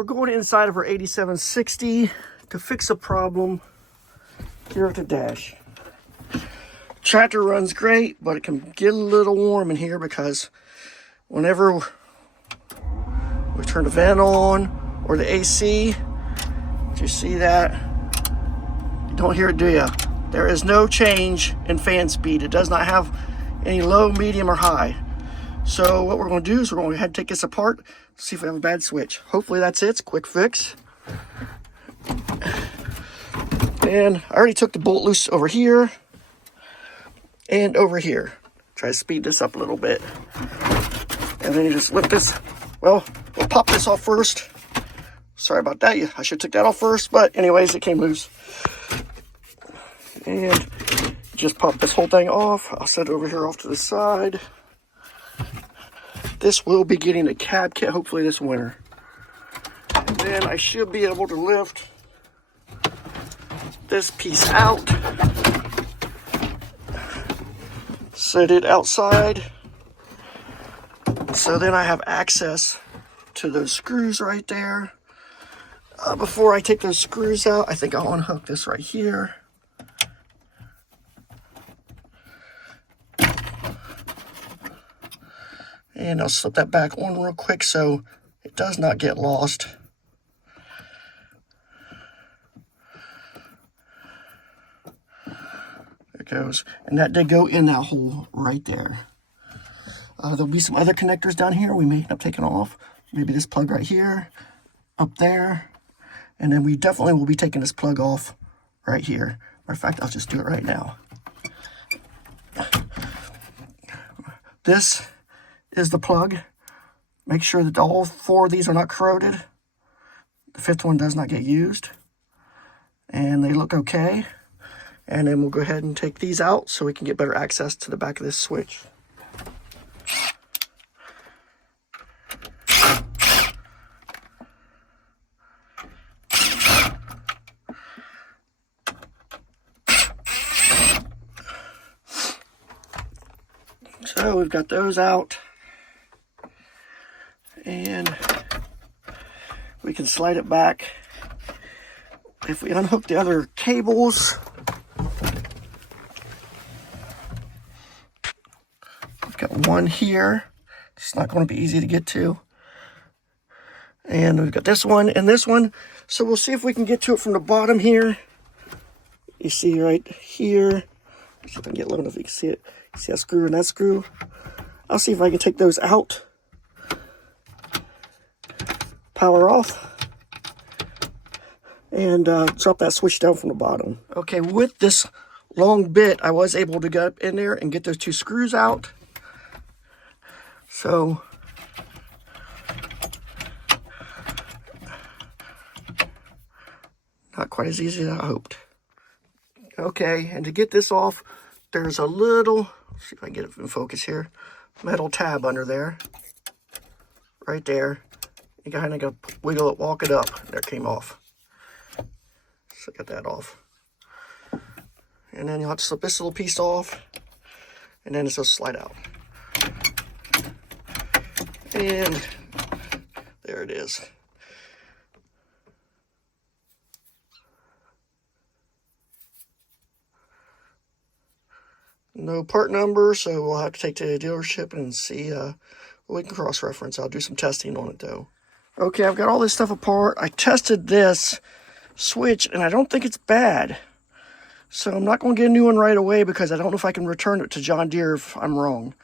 We're going inside of our 8760 to fix a problem here at the dash. Tractor runs great, but it can get a little warm in here because whenever we turn the vent on or the AC, do you see that? You don't hear it, do you? There is no change in fan speed. It does not have any low, medium, or high. So what we're going to do is we're going to go ahead and take this apart, see if we have a bad switch. Hopefully that's it. It's a quick fix. And I already took the bolt loose over here and over here. Try to speed this up a little bit. And then you just lift this. Well, we'll pop this off first. Sorry about that. I should have took that off first, but anyways, it came loose. And just pop this whole thing off. I'll set it over here off to the side. This will be getting a cab kit hopefully this winter. And then I should be able to lift this piece out. Set it outside. So then I have access to those screws right there. Before I take those screws out, I think I'll unhook this right here. And I'll slip that back on real quick so it does not get lost. There it goes. And that did go in that hole right there. There'll be some other connectors down here we may end up taking off. Maybe this plug right here, up there. And then we definitely will be taking this plug off right here. Matter of fact, I'll just do it right now. This is the plug. Make sure that all 4 of these are not corroded. The 5th one does not get used. And they look okay. And then we'll go ahead and take these out so we can get better access to the back of this switch. So we've got those out. And we can slide it back. If we unhook the other cables, we've got one here. It's not going to be easy to get to. And we've got this one and this one. So we'll see if we can get to it from the bottom here. You see right here. See if I can get low enough you can see it. See that screw and that screw? I'll see if I can take those out. Power off. And drop that switch down from the bottom. Okay, with this long bit, I was able to get up in there and get those 2 screws out. So, not quite as easy as I hoped. Okay, and to get this off, there's a little, let's see if I can get it in focus here, metal tab under there, right there. You kind of got to wiggle it, walk it up. There it came off. So get that off. And then you'll have to slip this little piece off, and then it's will slide out. And there it is. No part number, so we'll have to take to the dealership and see what we can cross-reference. I'll do some testing on it, though. Okay, I've got all this stuff apart. I tested this switch, and I don't think it's bad. So I'm not going to get a new one right away because I don't know if I can return it to John Deere if I'm wrong.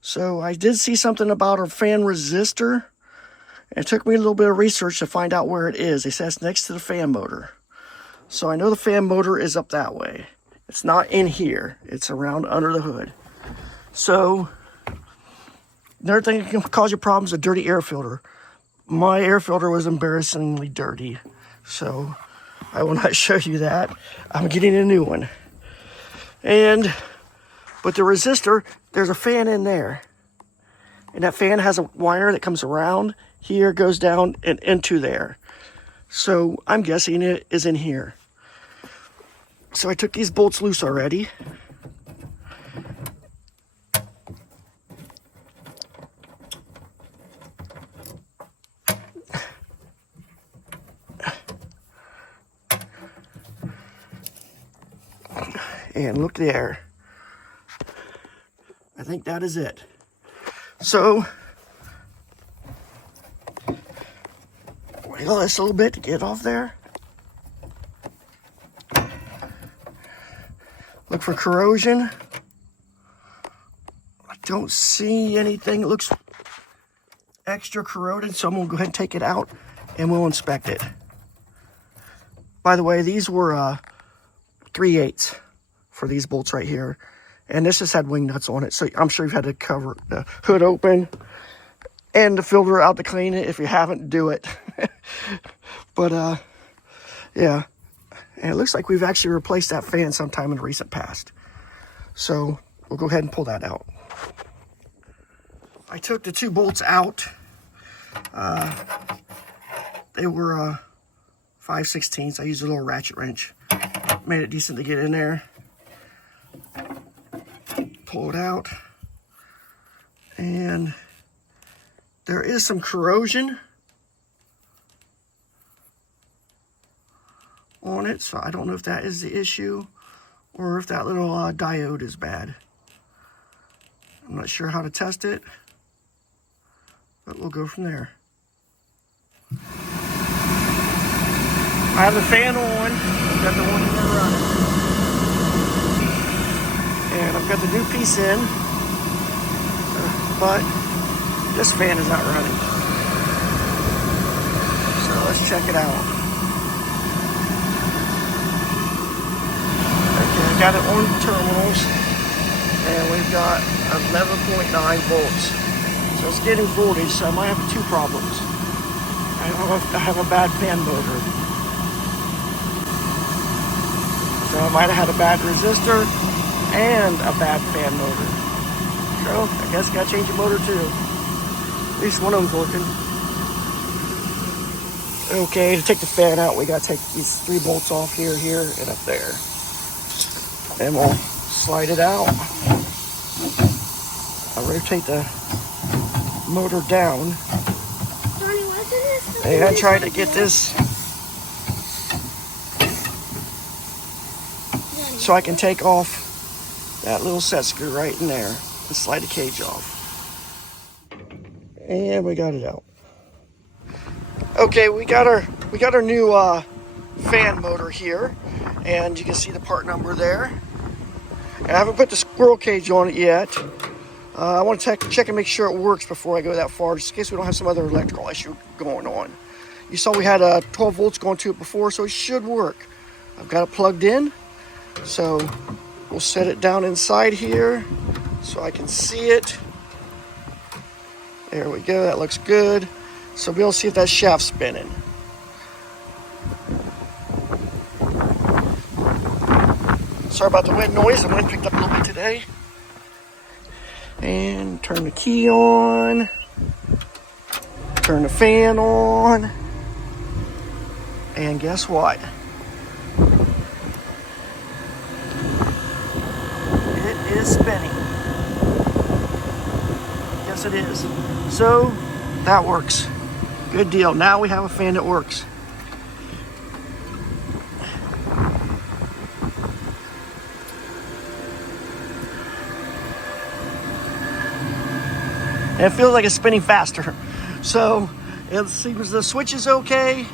So I did see something about a fan resistor. And it took me a little bit of research to find out where it is. They said it's next to the fan motor. So I know the fan motor is up that way. It's not in here. It's around under the hood. So, another thing that can cause you problems is a dirty air filter. My air filter was embarrassingly dirty. So, I will not show you that. I'm getting a new one. But the resistor, there's a fan in there. And that fan has a wire that comes around here, goes down and into there. So, I'm guessing it is in here. So I took these bolts loose already. And look there. I think that is it. So, wiggle this a little bit to get off there. Look for corrosion. I don't see anything. It looks extra corroded, so I'm gonna go ahead and take it out and we'll inspect it. By the way, these were 3/8 for these bolts right here. And this just had wing nuts on it, so I'm sure you've had to cover the hood open and the filter out to clean it. If you haven't, do it. But, yeah. And it looks like we've actually replaced that fan sometime in the recent past. So we'll go ahead and pull that out. I took the 2 bolts out. They were 5/16. I used a little ratchet wrench. Made it decent to get in there. Pull it out, and there is some corrosion on it, so I don't know if that is the issue or if that little diode is bad. I'm not sure how to test it, but we'll go from there. I have the fan on. I've got the one in there running. And I've got the new piece in, but this fan is not running. So let's check it out. Okay, I got it on terminals, and we've got 11.9 volts. So it's getting voltage, so I might have 2 problems. I don't know if I have a bad fan motor. So I might have had a bad resistor and a bad fan motor. So I guess I gotta change the motor too. At least one of them's working. Okay, to take the fan out, we gotta take these 3 bolts off here, here, and up there. And we'll slide it out. I'll rotate the motor down. And I tried to get this so I can take off that little set screw right in there and slide the cage off. And we got it out. Okay, we got our new fan motor here, and you can see the part number there. And I haven't put the squirrel cage on it yet. I want to check and make sure it works before I go that far, just in case we don't have some other electrical issue going on. You saw we had 12 volts going to it before, so it should work. I've got it plugged in, so we'll set it down inside here so I can see it. There we go, that looks good. So we'll see if that shaft's spinning. Sorry about the wind noise, the wind picked up a little bit today. And turn the key on. Turn the fan on. And guess what? It is spinning. Yes, it is. So, that works. Good deal. Now we have a fan that works. And it feels like it's spinning faster. So it seems the switch is okay,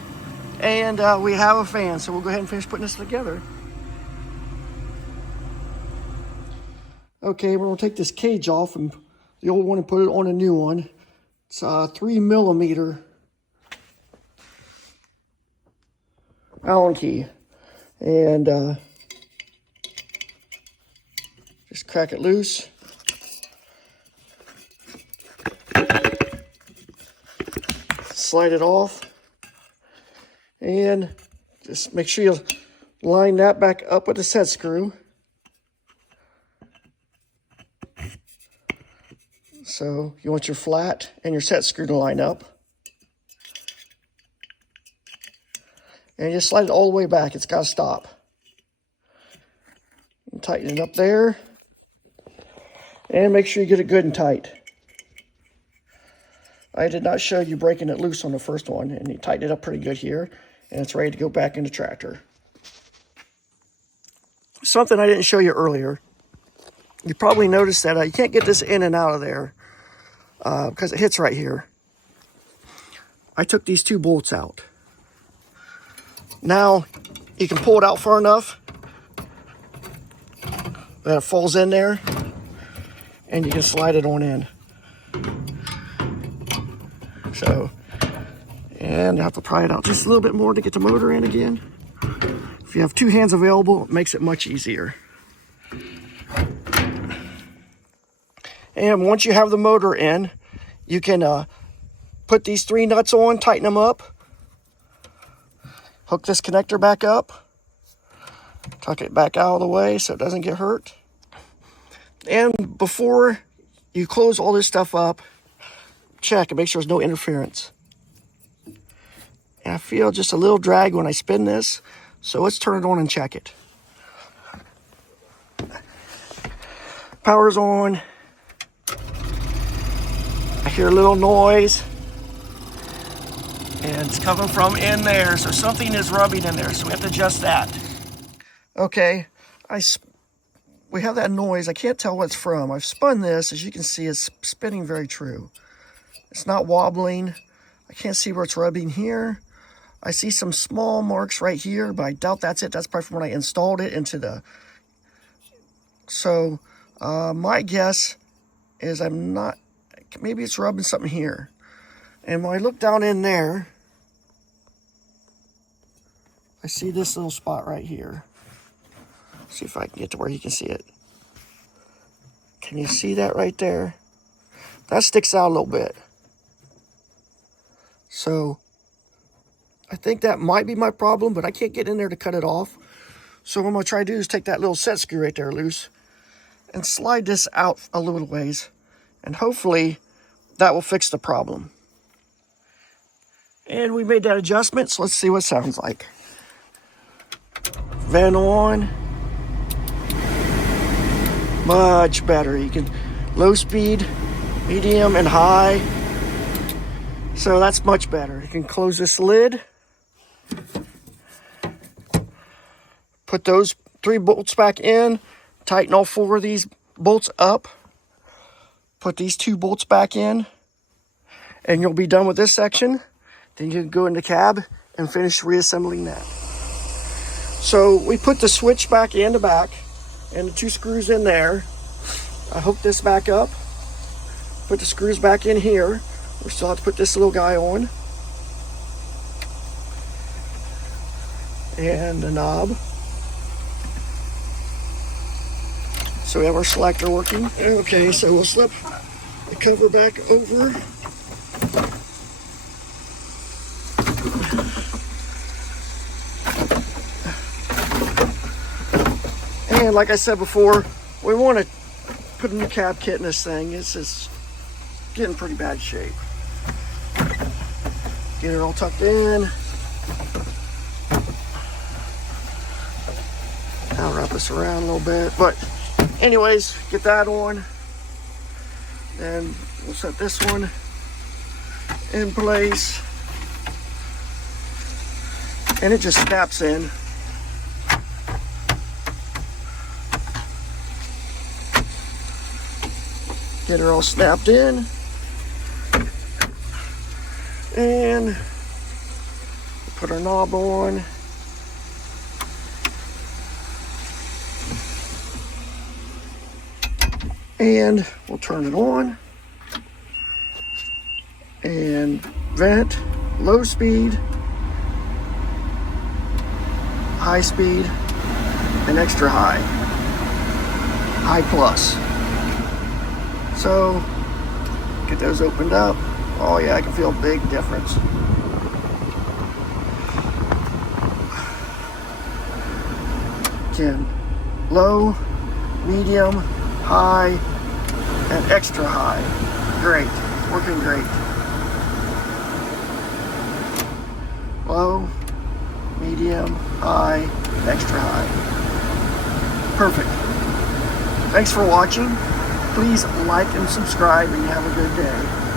and we have a fan. So we'll go ahead and finish putting this together. Okay, we're gonna take this cage off and the old one and put it on a new one. It's a 3mm Allen key, and just crack it loose. Slide it off, and just make sure you line that back up with the set screw. So you want your flat and your set screw to line up. And just slide it all the way back. It's got to stop. And tighten it up there. And make sure you get it good and tight. I did not show you breaking it loose on the first one, and you tighten it up pretty good here, and it's ready to go back in the tractor. something I didn't show you earlier. You probably noticed that you can't get this in and out of there because it hits right here. I took these 2 bolts out. Now you can pull it out far enough that it falls in there, and you can slide it on in. So, and I have to pry it out just a little bit more to get the motor in again. If you have 2 hands available, it makes it much easier. And once you have the motor in, you can put these 3 nuts on, tighten them up, hook this connector back up, tuck it back out of the way so it doesn't get hurt. And before you close all this stuff up, check and make sure there's no interference. And I feel just a little drag when I spin this, so let's turn it on and check it. Power's on. I hear a little noise, and it's coming from in there, so something is rubbing in there, so we have to adjust that. Okay, we have that noise. I can't tell what it's from. I've spun this. As you can see, it's spinning very true. It's not wobbling. I can't see where it's rubbing here. I see some small marks right here, but I doubt that's it. That's probably from when I installed it into the... So, my guess is maybe it's rubbing something here. And when I look down in there, I see this little spot right here. See if I can get to where you can see it. Can you see that right there? That sticks out a little bit. So I think that might be my problem, but I can't get in there to cut it off. So what I'm going to try to do is take that little set screw right there loose and slide this out a little ways. And hopefully that will fix the problem. And we made that adjustment, so let's see what it sounds like. Vent on. Much better. You can low speed, medium, and high. So that's much better. You can close this lid. Put those 3 bolts back in. Tighten all 4 of these bolts up. Put these 2 bolts back in. And you'll be done with this section. Then you can go in the cab and finish reassembling that. So we put the switch back in the back and the 2 screws in there. I hooked this back up. Put the screws back in here. We still have to put this little guy on. And the knob. So we have our selector working. Okay, so we'll slip the cover back over. And like I said before, we want to put a new cab kit in this thing. It's just getting pretty bad shape. Get it all tucked in. I'll wrap this around a little bit. But anyways, get that on. Then we'll set this one in place. And it just snaps in. Get her all snapped in. And put our knob on. And we'll turn it on. And vent, low speed, high speed, and extra high. High plus. So, get those opened up. Oh yeah, I can feel a big difference. Again, low, medium, high, and extra high. Great, working great. Low, medium, high, extra high. Perfect. Thanks for watching. Please like and subscribe, and have a good day.